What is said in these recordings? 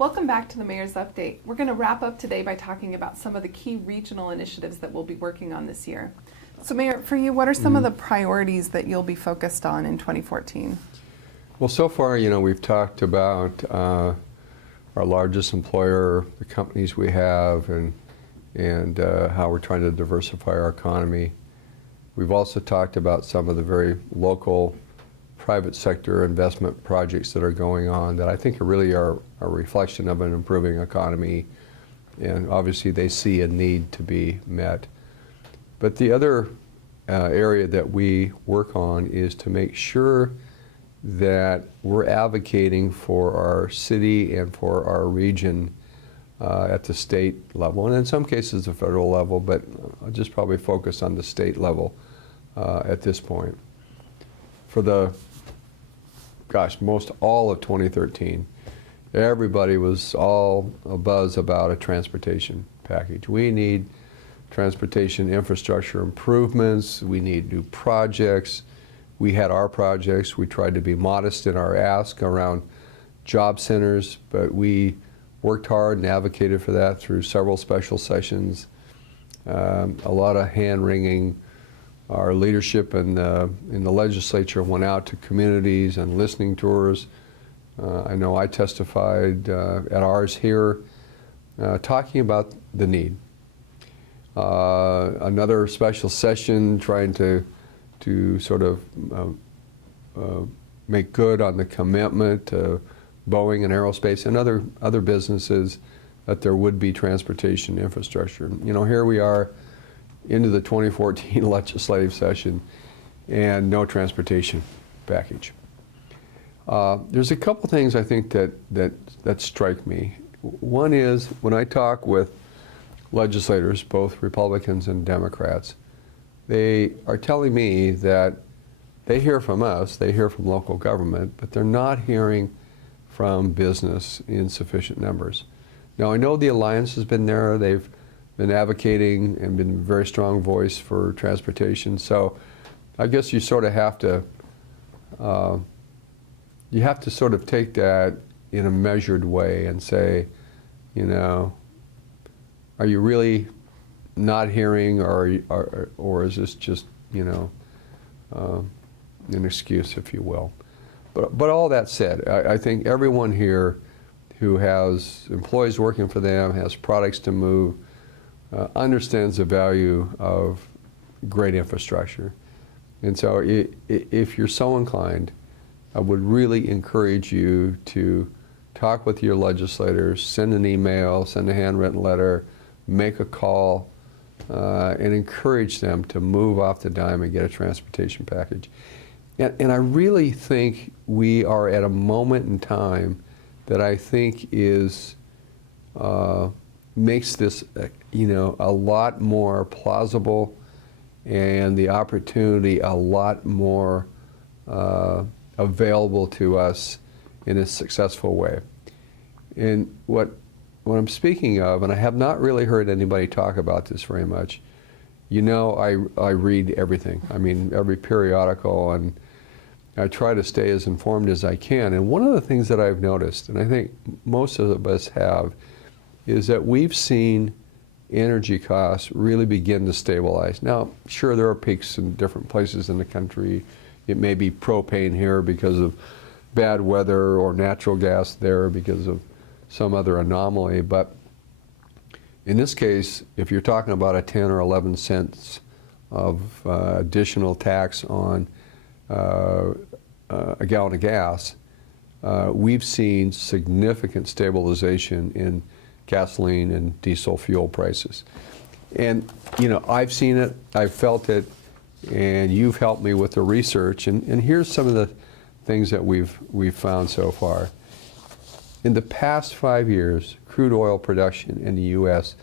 Welcome back to the Mayor's Update. We're going to wrap up today by talking about some of the key regional initiatives that we'll be working on this year. So Mayor, for you, what are some of the priorities that you'll be focused on in 2014? Well, so far, we've talked about our largest employer, the companies we have, and how we're trying to diversify our economy. We've also talked about some of the very local private sector investment projects that are going on that I think really are a reflection of an improving economy, and obviously they see a need to be met. But the other area that we work on is to make sure that we're advocating for our city and for our region at the state level, and in some cases the federal level, but I'll just probably focus on the state level at this point. For the most all of 2013, everybody was all abuzz about a transportation package. We need transportation infrastructure improvements. We need new projects. We had our projects. We tried to be modest in our ask around job centers, but we worked hard and advocated for that through several special sessions. A lot of hand-wringing. Our leadership in the legislature went out to communities and listening tours. I know I testified at ours here, talking about the need. Another special session trying to sort of make good on the commitment to Boeing and aerospace and other businesses that there would be transportation infrastructure. Here we are into the 2014 legislative session and no transportation package. There's a couple things I think that strike me. One is when I talk with legislators, both Republicans and Democrats, they are telling me that they hear from us, they hear from local government, but they're not hearing from business in sufficient numbers. Now, I know the Alliance has been there. They've been advocating and been a very strong voice for transportation. So I guess you sort of have to sort of take that in a measured way and say, are you really not hearing, or is this just, an excuse, if you will? But all that said, I think everyone here who has employees working for them, has products to move, understands the value of great infrastructure. And so if you're so inclined, I would really encourage you to talk with your legislators, send an email, send a handwritten letter, make a call, and encourage them to move off the dime and get a transportation package. And I really think we are at a moment in time that I think is makes this a lot more plausible and the opportunity a lot more available to us in a successful way. And what I'm speaking of, and I have not really heard anybody talk about this very much, I read everything. I mean, every periodical, and I try to stay as informed as I can. And one of the things that I've noticed, and I think most of us have, is that we've seen energy costs really begin to stabilize. Now, sure, there are peaks in different places in the country. It may be propane here because of bad weather, or natural gas there because of some other anomaly. But in this case, if you're talking about a 10 or 11 cents of additional tax on a gallon of gas, we've seen significant stabilization in gasoline and diesel fuel prices. And I've seen it, I've felt it, and you've helped me with the research. And here's some of the things that we've found so far. In the past 5 years, crude oil production in the U.S.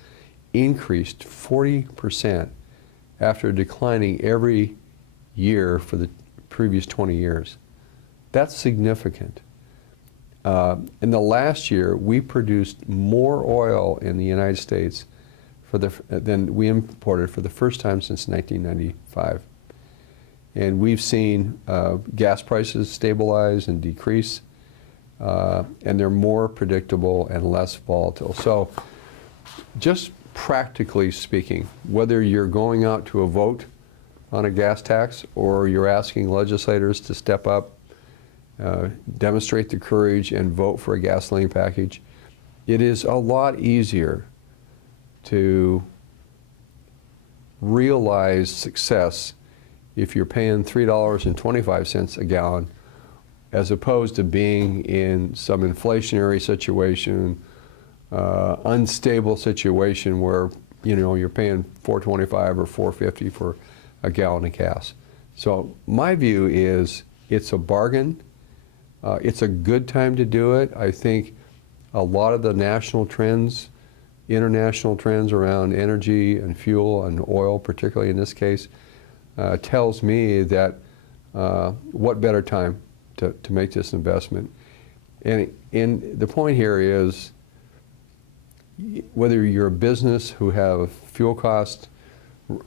increased 40% after declining every year for the previous 20 years. That's significant. In the last year, we produced more oil in the United States than we imported for the first time since 1995. And we've seen gas prices stabilize and decrease. and they're more predictable and less volatile. So just practically speaking, whether you're going out to a vote on a gas tax or you're asking legislators to step up, demonstrate the courage and vote for a gasoline package, it is a lot easier to realize success if you're paying $3.25 a gallon as opposed to being in some inflationary situation, unstable situation where you're paying $4.25 or $4.50 for a gallon of gas. So my view is it's a bargain. It's a good time to do it. I think a lot of the national trends, international trends around energy and fuel and oil, particularly in this case, tells me that what better time to make this investment. And the point here is whether you're a business who have fuel costs,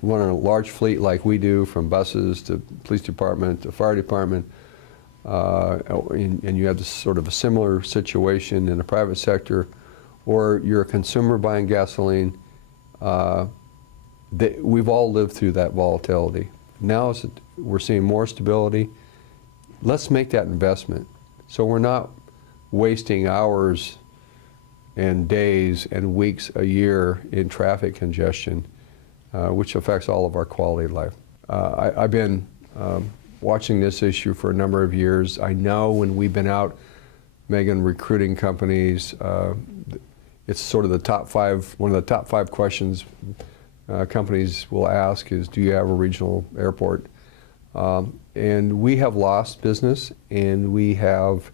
running a large fleet like we do, from buses to police department to fire department, and you have this sort of a similar situation in the private sector, or you're a consumer buying gasoline, we've all lived through that volatility. Now we're seeing more stability. Let's make that investment so we're not wasting hours and days and weeks a year in traffic congestion, which affects all of our quality of life. I've been watching this issue for a number of years. I know when we've been out, Megan, recruiting companies, it's sort of one of the top five questions companies will ask is, do you have a regional airport? And we have lost business, and we have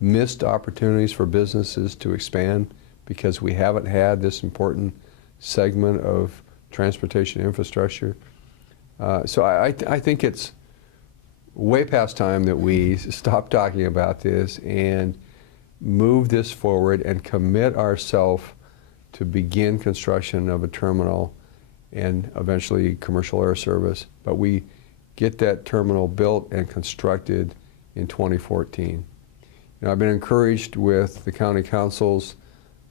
missed opportunities for businesses to expand because we haven't had this important segment of transportation infrastructure. So I think it's way past time that we stop talking about this and move this forward and commit ourselves to begin construction of a terminal and eventually commercial air service. But we get that terminal built and constructed in 2014. I've been encouraged with the county council's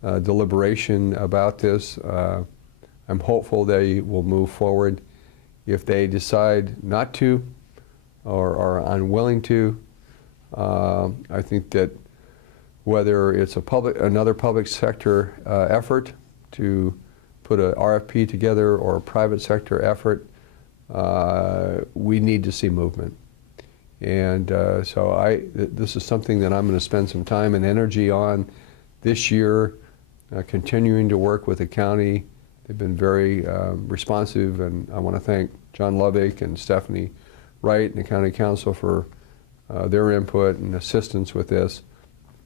deliberation about this. I'm hopeful they will move forward. If they decide not to or are unwilling to, I think that whether it's another public sector effort to put an RFP together or a private sector effort, we need to see movement. And so this is something that I'm going to spend some time and energy on this year, continuing to work with the county. They've been very responsive, and I want to thank John Lovick and Stephanie Wright and the county council for their input and assistance with this.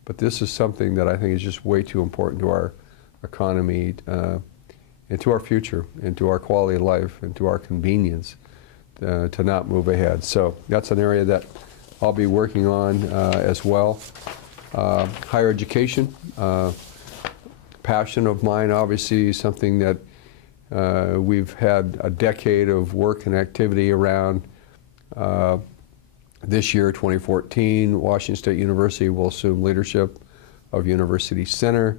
But this is something that I think is just way too important to our economy, and to our future, and to our quality of life, and to our convenience to not move ahead. So that's an area that I'll be working on as well. Higher education, passion of mine, obviously something that we've had a decade of work and activity around. This year, 2014, Washington State University will assume leadership of University Center,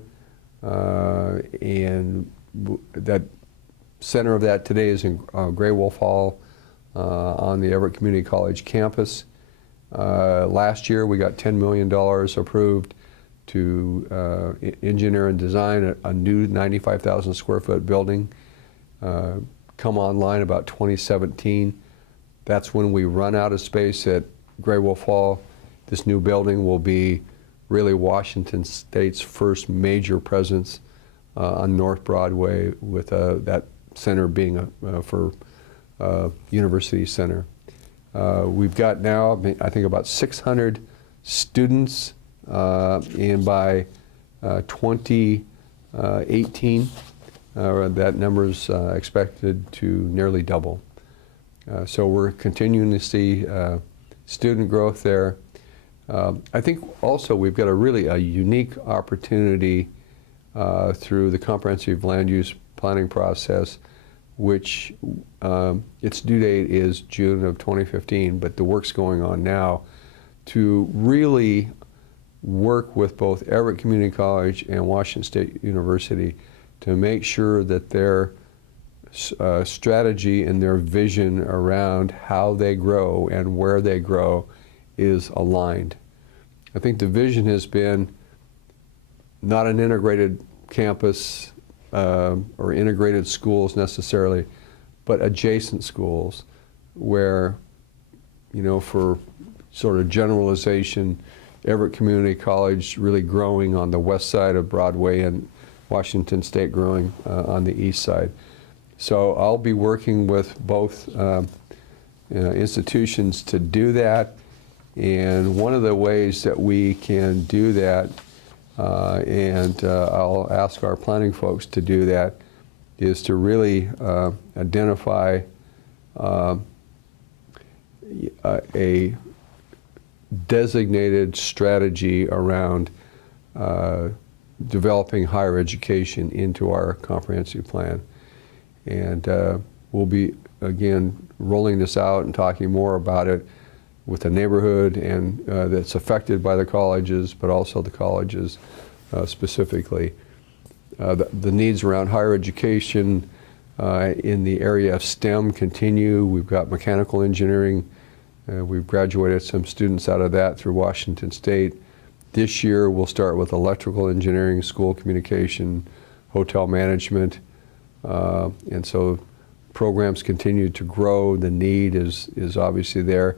and that center of that today is in Gray Wolf Hall on the Everett Community College campus. Last year, we got $10 million approved to engineer and design a new 95,000 square foot building, come online about 2017. That's when we run out of space at Gray Wolf Hall. This new building will be really Washington State's first major presence on North Broadway, with that center being for University Center. We've got now, I think, about 600 students, and by 2018, that number is expected to nearly double. So we're continuing to see student growth there. I think also we've got a unique opportunity through the comprehensive land use planning process, which its due date is June of 2015, but the work's going on now to really work with both Everett Community College and Washington State University to make sure that their strategy and their vision around how they grow and where they grow is aligned. I think the vision has been not an integrated campus or integrated schools necessarily, but adjacent schools where, you know, for sort of generalization, Everett Community College really growing on the west side of Broadway and Washington State growing on the east side. So I'll be working with both institutions to do that. And one of the ways that we can do that, and I'll ask our planning folks to do that, is to really identify a designated strategy around developing higher education into our comprehensive plan. And we'll be, again, rolling this out and talking more about it with the neighborhood and that's affected by the colleges, but also the colleges specifically. The needs around higher education in the area of STEM continue. We've got mechanical engineering. We've graduated some students out of that through Washington State. This year we'll start with electrical engineering, school communication, hotel management. And so programs continue to grow. The need is obviously there.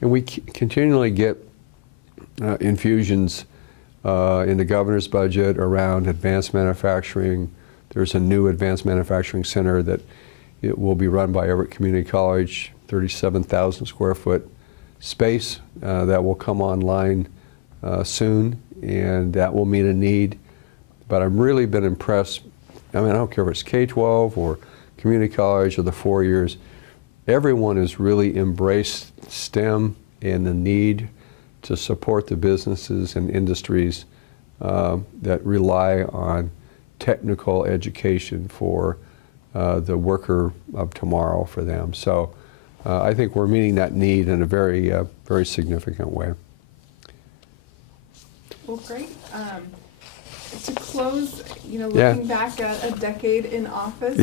And we continually get infusions in the governor's budget around advanced manufacturing. There's a new advanced manufacturing center that it will be run by Everett Community College, 37,000 square foot space that will come online soon, and that will meet a need. But I've really been impressed. I mean, I don't care if it's K-12 or community college or the 4 years. Everyone has really embraced STEM and the need to support the businesses and industries that rely on technical education for the worker of tomorrow for them. So I think we're meeting that need in a very, very significant way. Well, great. To close, you know, looking back at a decade in office,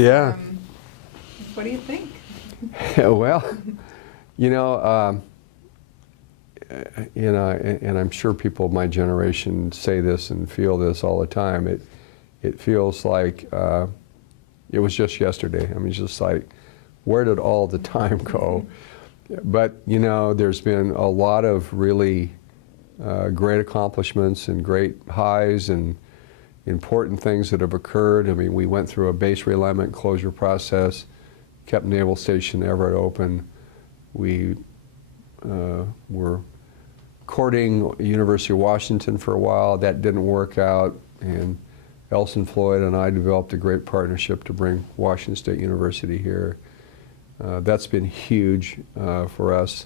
what do you think? Well, you know, and I'm sure people of my generation say this and feel this all the time. It feels like it was just yesterday. I mean, it's just like, where did all the time go? But, you know, there's been a lot of really great accomplishments and great highs and important things that have occurred. I mean, we went through a base realignment closure process, kept Naval Station Everett open. We were courting University of Washington for a while. That didn't work out, and Elson Floyd and I developed a great partnership to bring Washington State University here. That's been huge for us.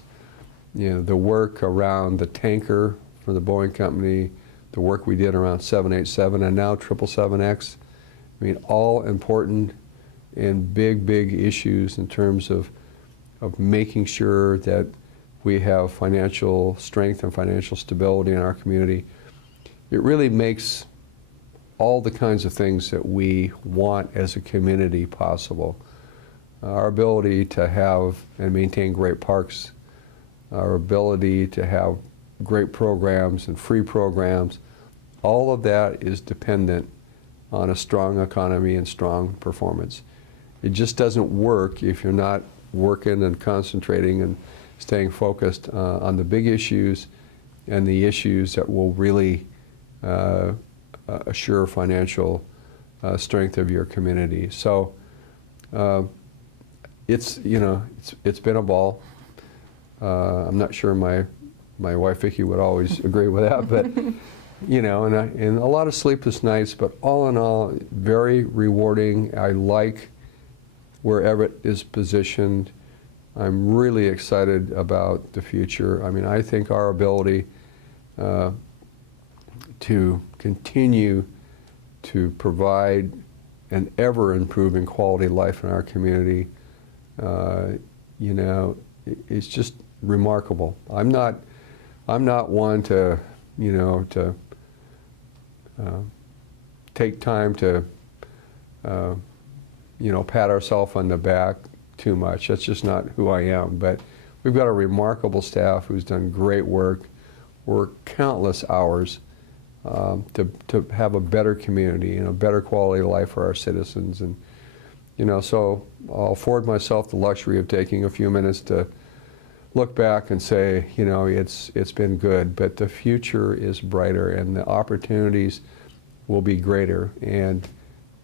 You know, the work around the tanker for the Boeing Company, the work we did around 787 and now 777X. I mean, all important and big, big issues in terms of making sure that we have financial strength and financial stability in our community. It really makes all the kinds of things that we want as a community possible. Our ability to have and maintain great parks, our ability to have great programs and free programs, all of that is dependent on a strong economy and strong performance. It just doesn't work if you're not working and concentrating and staying focused on the big issues and the issues that will really assure financial strength of your community. So it's been a ball. I'm not sure my wife Vicki would always agree with that, but you know, and a lot of sleepless nights, but all in all, very rewarding. I like where Everett is positioned. I'm really excited about the future. I mean, I think our ability to continue to provide an ever-improving quality of life in our community, you know, it's just remarkable. I'm not one to, you know, to take time to, you know, pat ourselves on the back too much. That's just not who I am. But we've got a remarkable staff who's done great work countless hours to have a better community and a better quality of life for our citizens. And, you know, so I'll afford myself the luxury of taking a few minutes to look back and say, you know, it's been good, but the future is brighter and the opportunities will be greater. And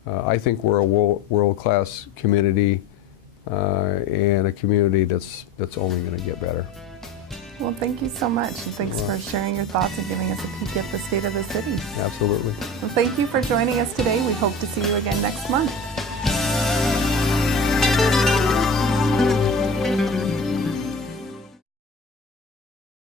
I think we're a world-class community and a community that's only going to get better. Well, thank you so much, and thanks for sharing your thoughts and giving us a peek at the state of the city. Absolutely. Well, thank you for joining us today. We hope to see you again next month.